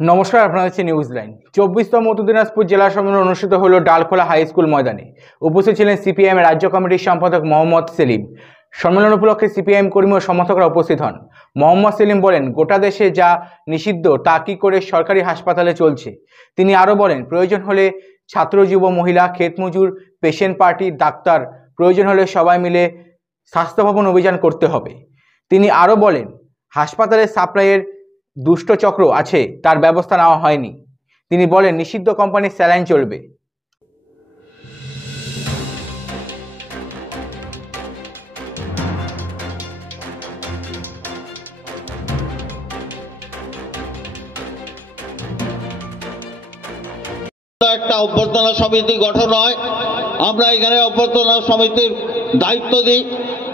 নমস্কার, আপনারা হচ্ছে নিউজ লাইন। 24তম উত্তর দিনাজপুর জেলা সম্মেলন অনুষ্ঠিত হলো ডালখোলা হাই স্কুল ময়দানে। উপস্থিত ছিলেন সিপিআইএম রাজ্য কমিটির সম্পাদক মোহাম্মদ সেলিম। সম্মেলন উপলক্ষে সিপিআইএম কর্মী ও সমর্থকরা উপস্থিত হন। মোহাম্মদ সেলিম বলেন, গোটা দেশে যা নিষিদ্ধ তা কি করে সরকারি হাসপাতালে চলছে। তিনি আরও বলেন, প্রয়োজন হলে ছাত্র, যুব, মহিলা, ক্ষেতমজুর, পেশেন্ট পার্টি, ডাক্তার, প্রয়োজন হলে সবাই মিলে স্বাস্থ্য ভবন অভিযান করতে হবে। তিনি আরও বলেন, হাসপাতালের সাপ্লাইয়ের দুষ্ট চক্র আছে, তার ব্যবস্থা নেওয়া হয়নি। তিনি বলেন, নিষিদ্ধ কোম্পানির স্যালাইন চলবে। একটা অভ্যর্থনা সমিতি গঠন হয়, আমরা এখানে অভ্যর্থনা সমিতির দায়িত্ব দিই।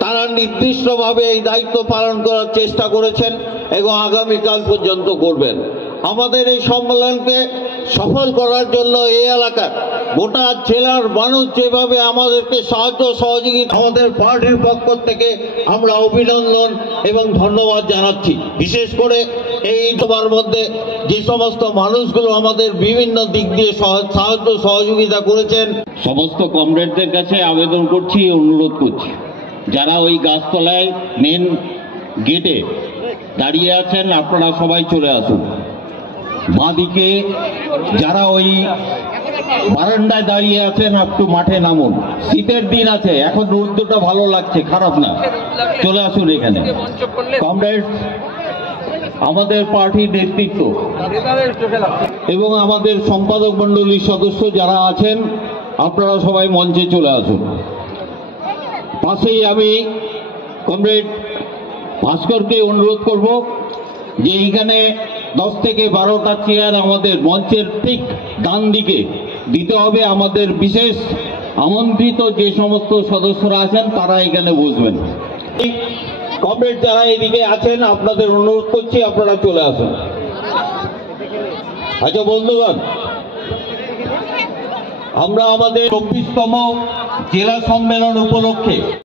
তারা নির্দিষ্টভাবে এই দায়িত্ব পালন করার চেষ্টা করেছেন এবং আগামীকাল পর্যন্ত করবেন। আমাদের এই সম্মেলনকে সফল করার জন্য এই এলাকার গোটা জেলার মানুষ যেভাবে আমাদেরকে সাহায্য সহযোগিতা, আমাদের পার্টির পক্ষ থেকে আমরা অভিনন্দন এবং ধন্যবাদ জানাচ্ছি। বিশেষ করে এই তোমার মধ্যে যে সমস্ত মানুষগুলো আমাদের বিভিন্ন দিক দিয়ে সাহায্য সহযোগিতা করেছেন, সমস্ত কমরেডদের কাছে আবেদন করছি, অনুরোধ করছি, যারা ওই গাছতলায় মেন গেটে দাঁড়িয়ে আছেন আপনারা সবাই চলে আসুন। বাঁদিকে যারা ওই বারান্দায় দাঁড়িয়ে আছেন একটু মাঠে নামুন। শীতের দিন আছে, এখন রোদ্দুরটা ভালো লাগছে, খারাপ না, চলে আসুন এখানে। কমরেড, আমাদের পার্টির নেতৃত্ব এবং আমাদের সম্পাদক মণ্ডলীর সদস্য যারা আছেন আপনারা সবাই মঞ্চে চলে আসুন। পাশেই আমি কমরেড ভাস্করকে অনুরোধ করব যে এইখানে 10 থেকে 12টা চেয়ার আমাদের মঞ্চের ঠিক ডান দিকে দিতে হবে। আমাদের বিশেষ আমন্ত্রিত যে সমস্ত সদস্যরা আছেন তারা এখানে বসবেন। কমরেড যারা এদিকে আছেন আপনাদের অনুরোধ করছি আপনারা চলে আসুন। আচ্ছা বন্ধুগণ, আমরা আমাদের 24তম জেলা সম্মেলন উপলক্ষে